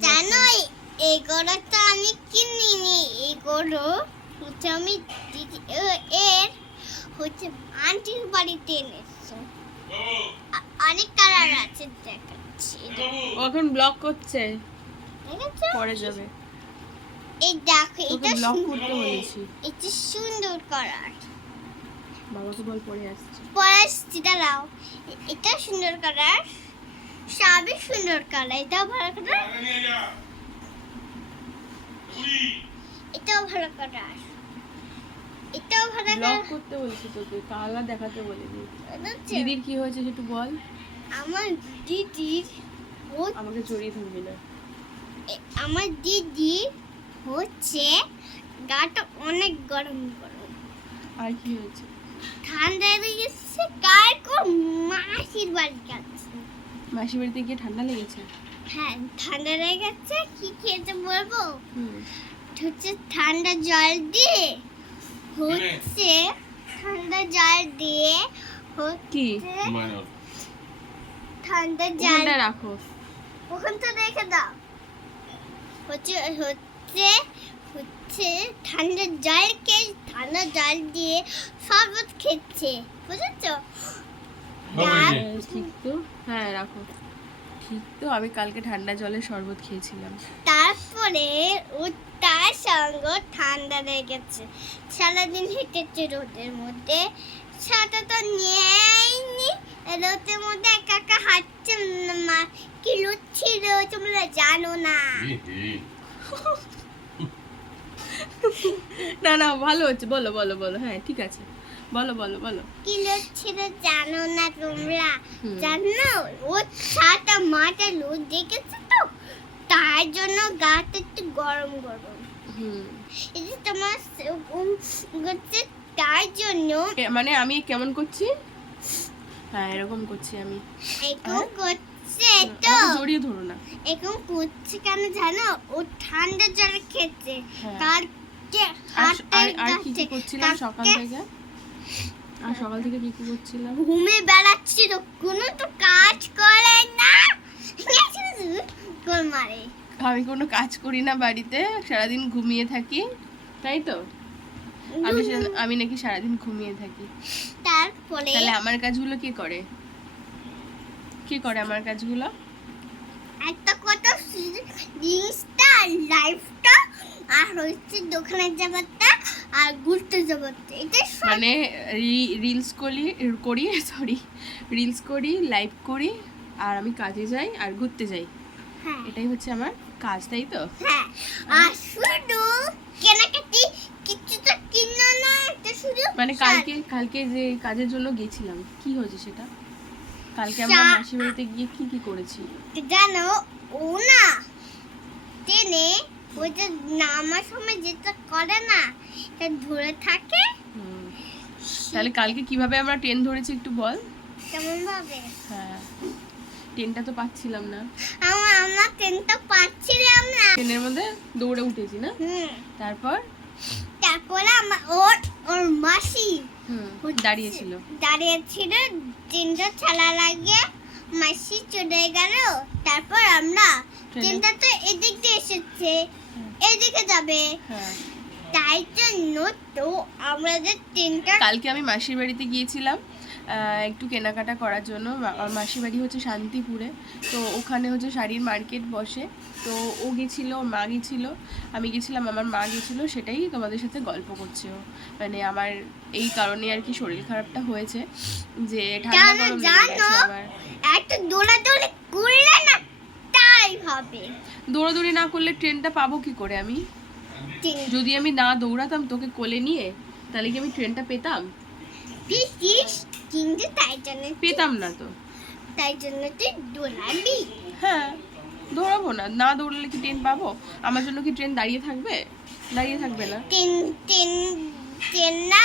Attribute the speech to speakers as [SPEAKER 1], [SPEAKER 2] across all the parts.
[SPEAKER 1] জানো এই- গরুটা আমি কিনিনি এই গরু হচ্ছে আমি এর হচ্ছে আন্টির বাড়িতে এনেছো। অনেক কালার আছে দেখাচ্ছি।
[SPEAKER 2] এখন ব্লক করছে। পরে যাবে।
[SPEAKER 1] এই দেখো এটা
[SPEAKER 2] ব্লক
[SPEAKER 1] সুন্দর-
[SPEAKER 2] করতে বলেছি।
[SPEAKER 1] এটা সুন্দর কালার।
[SPEAKER 2] বাবাকে বল পরে আসছে।
[SPEAKER 1] পরে দাঁড়াও। এটা সুন্দর কালার। সবই সুন্দর কালার এটাও ভালো কালার? এটাও ভালো কালার। এটাও ভালো কালার।
[SPEAKER 2] করতে বলেছি তোকে কালার দেখাতে বলিনি।
[SPEAKER 1] বুঝছ?
[SPEAKER 2] দিদির কি হয়েছে সেটু বল?
[SPEAKER 1] আমার দিদির
[SPEAKER 2] আমাকে জড়িয়ে ধরবি না।
[SPEAKER 1] আমার দিদি হচ্ছে গাটা অনেক গরম গরম।
[SPEAKER 2] আর কি হয়েছে?
[SPEAKER 1] ঠান্ডা লেগেছে কার কোন মাসির বাড়ি যাচ্ছে
[SPEAKER 2] মাসি বাড়িতে গিয়ে ঠান্ডা লেগেছে?
[SPEAKER 1] হ্যাঁ ঠান্ডা লেগেছে কি খেতে বলব? হচ্ছে ঠান্ডা জল দিয়ে হচ্ছে ঠান্ডা জল দিয়ে
[SPEAKER 2] কি?
[SPEAKER 1] হচ্ছে ঠান্ডা জল
[SPEAKER 2] রাখো।
[SPEAKER 1] ওখানটা রেখে দাও। হচ্ছে হচ্ছে হচ্ছে ঠান্ডা জল খেয়ে ঠান্ডা জল দিয়ে শরবত খেচ্ছে বুঝেছ?
[SPEAKER 2] ঠিক তো। হ্যাঁ রাখো। ঠিক তো আমি কালকে ঠান্ডা জলে শরবত খেয়েছিলাম।
[SPEAKER 1] তারপরে ও তার সঙ্গে ঠান্ডা লেগেছে। সারাদিন হেঁটেছে রোদের মধ্যে। ছাতা তো নেয়নি। রোদের মধ্যে একা একা হাঁটছে। মা কি লুচ্ছিল তোমরা জানো না।
[SPEAKER 2] না না ভালো হচ্ছে। বলো বলো বলো। হ্যাঁ ঠিক আছে। বলো বলো বলো।
[SPEAKER 1] কি জানো না তোমরা? জানো ও দেখেছে তো? তার জন্য গাটা একটু গরম গরম।
[SPEAKER 2] হুম।
[SPEAKER 1] এই যে তোমার স- হচ্ছে তার জন্য
[SPEAKER 2] মানে আমি কেমন করছি? হ্যাঁ এরকম করছি আমি।
[SPEAKER 1] এরকম? করছে তো।
[SPEAKER 2] জড়িয়ে ধরো না।
[SPEAKER 1] এরকম করছে কেন জানো? ও ঠান্ডা জল খেতে। কালকে
[SPEAKER 2] আর কি করছিলাম সকাল থেকে? আর সকাল থেকে কি করছিলাম?
[SPEAKER 1] ঘুমে বেড়াচ্ছি তো কোনো তো কাজ করে না। মারে।
[SPEAKER 2] আমি কোনো কাজ করি না বাড়িতে সারাদিন ঘুমিয়ে থাকি তাই তো? আমি আমি নাকি সারাদিন ঘুমিয়ে থাকি।
[SPEAKER 1] তারপরে
[SPEAKER 2] তাহলে আমার কাজগুলো কে করে? কে করে আমার কাজগুলো?
[SPEAKER 1] একটা কথা জিনিসটা লাইফটা আর হচ্ছে দোকানে যাবারটা আর ঘুরতে যাবারটা এটা
[SPEAKER 2] মানে রিলস করি করি সরি রিলস করি লাইভ করি আর আমি কাজে যাই আর ঘুরতে যাই।
[SPEAKER 1] হ্যাঁ।
[SPEAKER 2] এটাই হচ্ছে আমার কাজ তাই তো?
[SPEAKER 1] হ্যাঁ। আর শুধু কেনাকাটি কিছু তো কিনো না এটা শুধু
[SPEAKER 2] মানে কালকে কালকে যে কাজের জন্য গেছিলাম কি হয়েছে সেটা? কালকে আমরা
[SPEAKER 1] শা-
[SPEAKER 2] মাসি বাড়িতে গিয়ে কি কি করেছি?
[SPEAKER 1] জানো ও না ট্রেনে ওই যে নামার সময় যেটা করে না এটা ধরে থাকে।
[SPEAKER 2] তাহলে কালকে কীভাবে আমরা ট্রেন ধরেছি একটু বল?
[SPEAKER 1] কেমন ভাবে
[SPEAKER 2] হ্যাঁ। ট্রেনটা তো পাচ্ছিলাম না।
[SPEAKER 1] আমার আমরা ট্রেনটা পাচ্ছিলাম না।
[SPEAKER 2] ট্রেনের মধ্যে দৌড়ে উঠেছি না? তারপর?
[SPEAKER 1] তারপরে আমার ওর ওর মাসি
[SPEAKER 2] দাঁড়িয়েছিল।
[SPEAKER 1] দাঁড়িয়ে ছিল ট্রেনটা চালা লাগে মাসি চলে গেল। তারপর আমরা
[SPEAKER 2] ট্রেনে-
[SPEAKER 1] ট্রেনটা তো এদিক দিয়ে এসেছে। এদিকে যাবে।
[SPEAKER 2] হ্যাঁ।
[SPEAKER 1] তাই জন্য তো আমাদের ট্রেনটা
[SPEAKER 2] কালকে আমি মাসির বাড়িতে গিয়েছিলাম একটু কেনাকাটা করার জন্য। আমার মাসির বাড়ি হচ্ছে শান্তিপুরে। তো ওখানে হচ্ছে শাড়ির মার্কেট বসে। তো ও গেছিল ওর মা গেছিল আমি গেছিলাম আমার মা গেছিল সেটাই তোমাদের সাথে গল্প করছে ও। মানে আমার এই কারণে আর কি শরীর খারাপটা হয়েছে যে ঠান্ডা গরম আমার।
[SPEAKER 1] একটু দৌড়াদৌড়ি করলে না হবে।
[SPEAKER 2] দৌড়াদৌড়ি না করলে ট্রেনটা পাবো কি করে আমি? যদি আমি না দৌড়াতাম তোকে কোলে নিয়ে তাহলে কি আমি ট্রেনটা পেতাম?
[SPEAKER 1] কিন্তু তাই জন্য
[SPEAKER 2] পেতাম না তো।
[SPEAKER 1] তাই জন্য তুই দৌড়াবি।
[SPEAKER 2] হ্যাঁ দৌড়াবো না। না দৌড়ালে কি ট্রেন পাবো? আমার জন্য কি ট্রেন দাঁড়িয়ে থাকবে? দাঁড়িয়ে থাকবে না।
[SPEAKER 1] ট্রেন ট্রেন ট্রেন না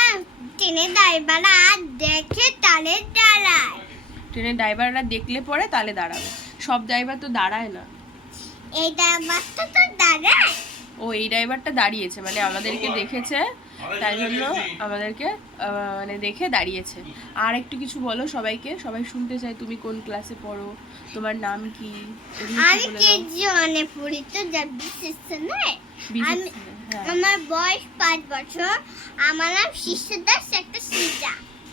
[SPEAKER 1] ট্রেনে ড্রাইভাররা দেখে তালে দাঁড়ায়।
[SPEAKER 2] ট্রেনের ড্রাইভাররা দেখলে পরে তাহলে দাঁড়াবে। সব ড্রাইভার তো দাঁড়ায় না।
[SPEAKER 1] এই ড্রাইভারটা তো দাঁড়ায়।
[SPEAKER 2] ও এই ড্রাইভারটা দাঁড়িয়েছে মানে আমাদেরকে দেখেছে তাই জন্য আমাদেরকে মানে দেখে দাঁড়িয়েছে। আর একটু কিছু বলো সবাইকে সবাই শুনতে চাই তুমি কোন ক্লাসে পড়ো তোমার নাম কি?
[SPEAKER 1] আমি। কেজি অনেক পড়ি তো যা বিশেষ আমি-
[SPEAKER 2] হ্যাঁ।
[SPEAKER 1] আমার বয়স পাঁচ বছর আমার নাম শিশু দাস একটা সিজা।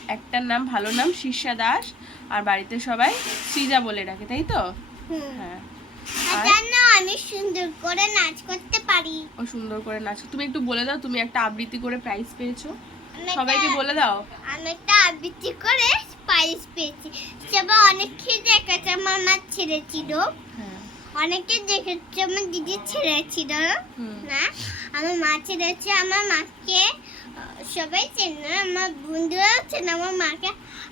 [SPEAKER 2] একটার নাম ভালো নাম শীর্ষা দাস আর বাড়িতে সবাই সৃজা বলে ডাকে তাই তো?
[SPEAKER 1] হুম।
[SPEAKER 2] হ্যাঁ
[SPEAKER 1] আর
[SPEAKER 2] আর?
[SPEAKER 1] জানো আমি সুন্দর করে নাচ করতে পারি।
[SPEAKER 2] ও সুন্দর করে নাচ। তুমি একটু বলে দাও তুমি একটা আবৃত্তি করে প্রাইজ পেয়েছ। সবাইকে বলে দাও।
[SPEAKER 1] আমি একটা আবৃত্তি করে প্রাইজ পেয়েছি। সেবার অনেকে দেখেছে আমার মা ছেড়েছিল।
[SPEAKER 2] হ্যাঁ।
[SPEAKER 1] অনেকে দেখেছে আমার দিদি ছেড়েছিল। না আমার মা ছেড়েছে আমার মাকে সবাই চেনে আমার বন্ধুরাও চেনে আমার মাকে।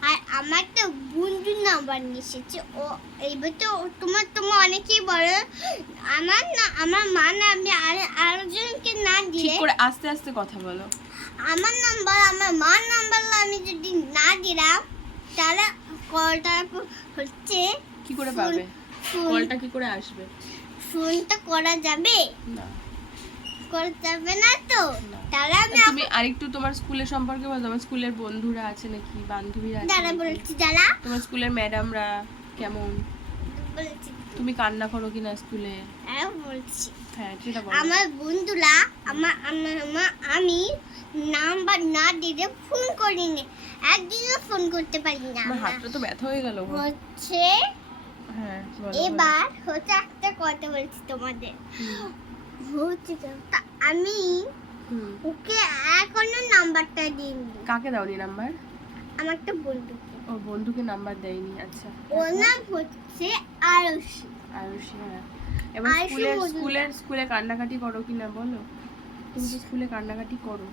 [SPEAKER 1] আর আমার তো বন্ধু নাম্বার নিয়েছে ও এইবার তো তোমার তোমার অনেকেই বলো আমার না আমার মা না আমি আর আরেকজনকে না
[SPEAKER 2] ঠিক
[SPEAKER 1] দিলে
[SPEAKER 2] করে আস্তে আস্তে কথা বলো।
[SPEAKER 1] আমার নাম্বার আমার মার নাম্বার আমি যদি না দিলাম তাহলে কলটা হচ্ছে
[SPEAKER 2] কি করে পাবে?
[SPEAKER 1] ফোন
[SPEAKER 2] কলটা কি করে আসবে?
[SPEAKER 1] ফোনটা করা যাবে?
[SPEAKER 2] না।
[SPEAKER 1] করা যাবে না তো। তাহলে আমি
[SPEAKER 2] তুমি আরেকটু তোমার স্কুলের সম্পর্কে বলো তোমার স্কুলের বন্ধুরা আছে নাকি বান্ধবীরা আছে
[SPEAKER 1] দাঁড়া বলছি দাঁড়া।
[SPEAKER 2] তোমার স্কুলের ম্যাডামরা কেমন?
[SPEAKER 1] বলছি।
[SPEAKER 2] তুমি কান্না করো কিনা স্কুলে?
[SPEAKER 1] হ্যাঁ বলছি।
[SPEAKER 2] হ্যাঁ সেটা বলো।
[SPEAKER 1] আমার বন্ধুরা আমার আমার আমার আমি নাম্বার না দিলে ফোন করিনি। একদিনও ফোন করতে পারি না
[SPEAKER 2] আমার হাতটা তো ব্যথা হয়ে গেল
[SPEAKER 1] হচ্ছে
[SPEAKER 2] হ্যাঁ।
[SPEAKER 1] এবার হচ্ছে একটা কথা বলছি তোমাদের। আমি। ওকে এখনও নাম্বারটা দিইনি।
[SPEAKER 2] কাকে দাওনি নাম্বার?
[SPEAKER 1] আমার একটা বন্ধু
[SPEAKER 2] ও বন্ধুকে নাম্বার দেয়নি আচ্ছা।
[SPEAKER 1] ওর নাম হচ্ছে আরুষি
[SPEAKER 2] হ্যাঁ। এবার
[SPEAKER 1] আয়ুষী
[SPEAKER 2] স্কুলের স্কুলের স্কুলে কান্নাকাটি করো বলো? তুমি তো স্কুলে কান্নাকাটি করো।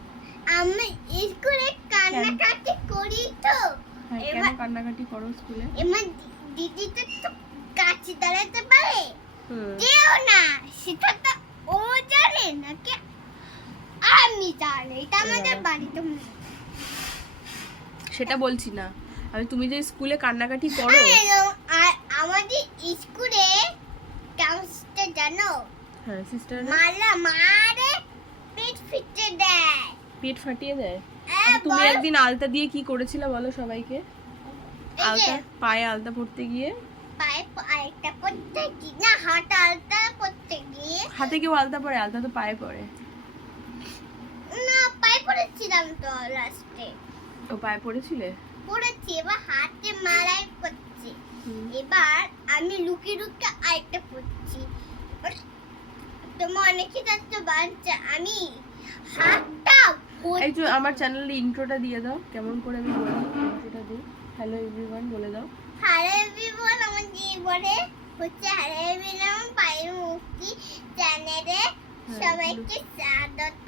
[SPEAKER 1] আমি স্কুলে কান্নাকাটি করি তো।
[SPEAKER 2] হ্যাঁ কেন কান্নাকাটি করো স্কুলে?
[SPEAKER 1] এবার দিদি তো কাছে দাঁড়াতে পারে। না সেটা তো ও জানে নাকি? আমি জানি এটা আমাদের
[SPEAKER 2] এবারে।
[SPEAKER 1] বাড়িতে
[SPEAKER 2] সেটা বলছি না। আমি তুমি যে স্কুলে কান্নাকাটি করো।
[SPEAKER 1] আর আমাদের স্কুলে কাউন্সিলর জানো?
[SPEAKER 2] হ্যাঁ সিস্টার
[SPEAKER 1] মালা মারে পেট ফিটে দেয়।
[SPEAKER 2] পেট ফাটিয়ে দেয়? তুমি একদিন আলতা দিয়ে কি করেছিলে বলো সবাইকে? আলতা পায়ে আলতা পড়তে গিয়ে?
[SPEAKER 1] পায়ে আরেকটা পড়তে না হাত আলতা পড়তে গিয়ে
[SPEAKER 2] হাতে কেউ আলতা পরে আলতা তো পায়ে পড়ে
[SPEAKER 1] না পায়ে পড়েছিলাম তো লাস্টে
[SPEAKER 2] পায়ে পড়েছিলে?
[SPEAKER 1] পড়েছি এবার হাতে মালাই পড়ছি এবার আমি লুকিয়ে লুকিয়ে আরেকটা পড়ছি এবার তোমার অনেকে যাচ্ছে বাচ্চা আমি হাতটা
[SPEAKER 2] এই যে আমার চ্যানেলে ইন্ট্রোটা দিয়ে দাও কেমন করে আমি বলি ইন্ট্রোটা দিই। হ্যালো এভরিওয়ান বলে দাও।
[SPEAKER 1] বিবল আমার জীবনে হচ্ছে পায়ের মুক্তি চ্যানেলে সবাইকে স্বাগত।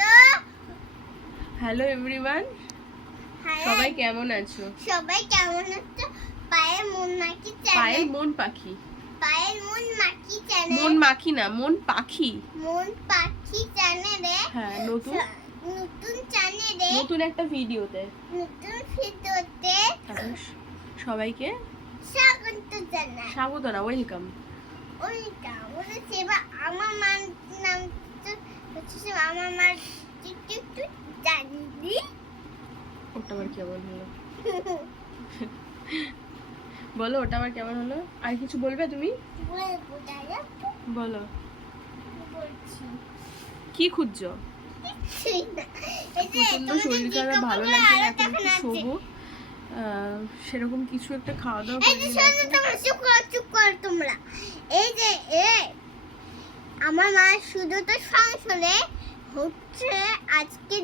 [SPEAKER 2] হ্যালো এভরিওয়ান সবাই কেমন আছো?
[SPEAKER 1] সবাই কেমন আছো? পায়ের মন মাখি
[SPEAKER 2] পায়ের মন পাখি।
[SPEAKER 1] পায়ের মন মাখি চ্যানেল।
[SPEAKER 2] মন মাখি না মন পাখি।
[SPEAKER 1] মন পাখি চ্যানেলে
[SPEAKER 2] হ্যাঁ নতুন।
[SPEAKER 1] নতুন চ্যানেলে
[SPEAKER 2] নতুন একটা ভিডিওতে।
[SPEAKER 1] নতুন ভিডিওতে
[SPEAKER 2] সবাইকে
[SPEAKER 1] স্বাগত
[SPEAKER 2] না ওয়েলকাম
[SPEAKER 1] ওটা সেবা আমার মার নাম তো হচ্ছে আমার মার একটু
[SPEAKER 2] ওটা আবার কেমন হলো? বলো ওটা আবার কেমন হলো? আর কিছু বলবে তুমি? বলো। কি খুঁজছো? শরীর খারাপ ভালো লাগছে এখন একটু শোবো সেরকম কিছু একটা খাওয়া দাওয়া করে
[SPEAKER 1] তোমরা। এই যে এ আমার মা শুধু তো সংসারে হচ্ছে আজকের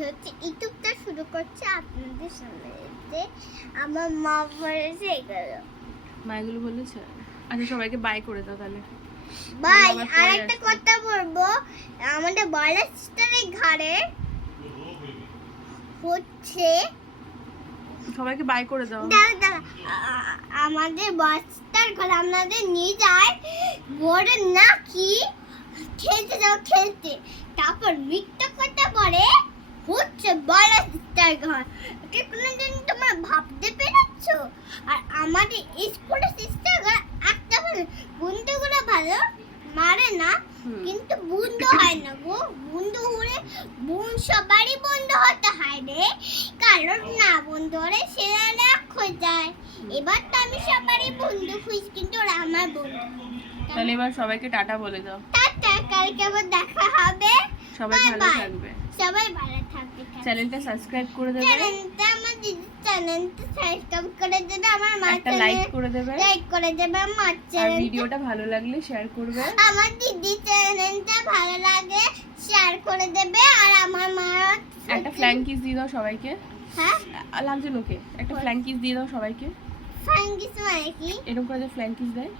[SPEAKER 1] হচ্ছে ইউটিউবটা শুরু করছে আপনাদের সামনে আমার মা বলেছে এগুলো।
[SPEAKER 2] মা এগুলো বলেছে? আচ্ছা সবাইকে বাই করে দাও তাহলে। বাই
[SPEAKER 1] আর একটা কথা বলব আমাদের সিস্টারের ঘরে হচ্ছে
[SPEAKER 2] সবাইকে বাই করে দাও।
[SPEAKER 1] আমাদের বাচ্চার ঘরে আমাদের নিয়ে যায় বড় নাকি খেলতে যাও, খেলতে। তারপর মিথ্যা কথা বলে হচ্ছে বড় সিস্টার ঘর। এটা কোনোদিন তোমরা ভাবতে পেরেছ? আর আমাদের স্কুলের সিস্টার ঘর একটা ভালো বন্ধুগুলো ভালো মারে না। কিন্তু বন্ধু হয় না গো। বন্ধু হলে বোন সবারই বন্ধু হতে হয় রে। কারণ না বন্ধু হলে সেরা রাগ হয়ে যায়। এবার তো আমি সবারই বন্ধু খুঁজ কিন্তু ওরা আমার বন্ধু
[SPEAKER 2] তাহলে এবার সবাইকে টাটা বলে দাও।
[SPEAKER 1] টাটা কালকে আবার দেখা হবে।
[SPEAKER 2] সবাই ভালো থাকবে।
[SPEAKER 1] সবাই ভালো থাকবে
[SPEAKER 2] চ্যানেলটা সাবস্ক্রাইব করে দেবে।
[SPEAKER 1] চ্যানেলটা আমার দিদি চ্যানেলটা সাবস্ক্রাইব করে দেবে আমার মা
[SPEAKER 2] একটা লাইক করে দেবে।
[SPEAKER 1] লাইক করে দেবে আমার
[SPEAKER 2] আর
[SPEAKER 1] চ্যানেল
[SPEAKER 2] ভিডিওটা ভালো লাগলে শেয়ার করবে।
[SPEAKER 1] আমার দিদি চ্যানেলটা ভালো লাগে শেয়ার করে দেবে আর আমার মা
[SPEAKER 2] একটা ফ্ল্যাঙ্কিস দিয়ে দাও সবাইকে।
[SPEAKER 1] হ্যাঁ?
[SPEAKER 2] লাগছে লোকে একটা ফ্ল্যাঙ্কিস দিয়ে দাও সবাইকে।
[SPEAKER 1] ফ্যাঙ্কিস মানে কি?
[SPEAKER 2] এরকম করে যে ফ্ল্যাঙ্কিস দেয়।